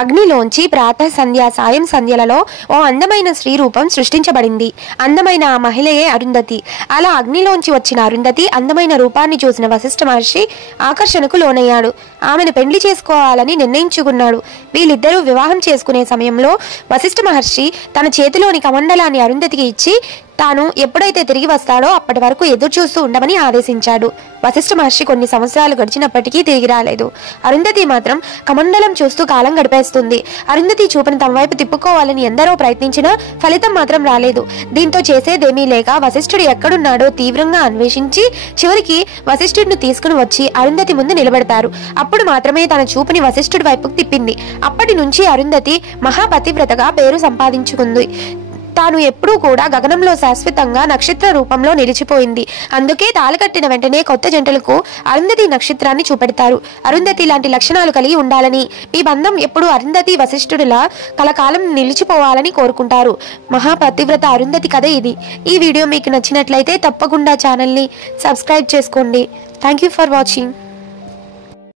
అగ్నిలోంచి ప్రాతః సంధ్య సాయం సంధ్యలలో ఓ అందమైన స్త్రీ రూపం సృష్టించబడింది. అందమైన ఆ మహిళయే అరుంధతి. అలా అగ్నిలోంచి వచ్చిన అరుంధతి అందమైన రూపాన్ని చూసిన వశిష్ఠ మహర్షి ఆకర్షణకు లోనయ్యాడు. ఆమెను పెండ్లి చేసుకోవాలని నిర్ణయించుకున్నాడు. వీళ్ళిద్దరూ వివాహం చేసుకునే సమయంలో వశిష్ఠ మహర్షి తన చేతిలోని కమండలాన్ని అరుంధతికి ఇచ్చి తాను ఎప్పుడైతే తిరిగి వస్తాడో అప్పటి వరకు ఎదురు చూస్తూ ఉండమని ఆదేశించాడు. వశిష్ఠ మహర్షి కొన్ని సంవత్సరాలు గడిచినప్పటికీ తిరిగి రాలేదు. అరుంధతి మాత్రం కమండలం చూస్తూ కాలం గడిపేస్తుంది. అరుంధతి చూపును తమ వైపు తిప్పుకోవాలని ఎందరో ప్రయత్నించినా ఫలితం మాత్రం రాలేదు. దీంతో చేసేదేమీ లేక వశిష్ఠుడు ఎక్కడున్నాడో తీవ్రంగా అన్వేషించి చివరికి వశిష్ఠుడిని తీసుకుని వచ్చి అరుంధతి ముందు నిలబెడతారు. అప్పుడు మాత్రమే తన చూపుని వశిష్ఠుడి వైపుకు తిప్పింది. అప్పటి నుంచి అరుంధతి మహాపతివ్రతగా పేరు సంపాదించుకుంది. తాను ఎప్పుడూ కూడా గగనంలో శాశ్వతంగా నక్షత్ర రూపంలో నిలిచిపోయింది. అందుకే తాళకట్టిన వెంటనే కొత్త జంటలకు అరుంధతి నక్షత్రాన్ని చూపెడతారు. అరుంధతి లాంటి లక్షణాలు కలిగి ఉండాలని, ఈ బంధం ఎప్పుడూ అరుంధతి వశిష్ఠుడిలా కలకాలం నిలిచిపోవాలని కోరుకుంటారు. మహాపతివ్రత అరుంధతి కథ ఇది. ఈ వీడియో మీకు నచ్చినట్లయితే తప్పకుండా ఛానల్ని సబ్స్క్రైబ్ చేసుకోండి. Thank you for watching.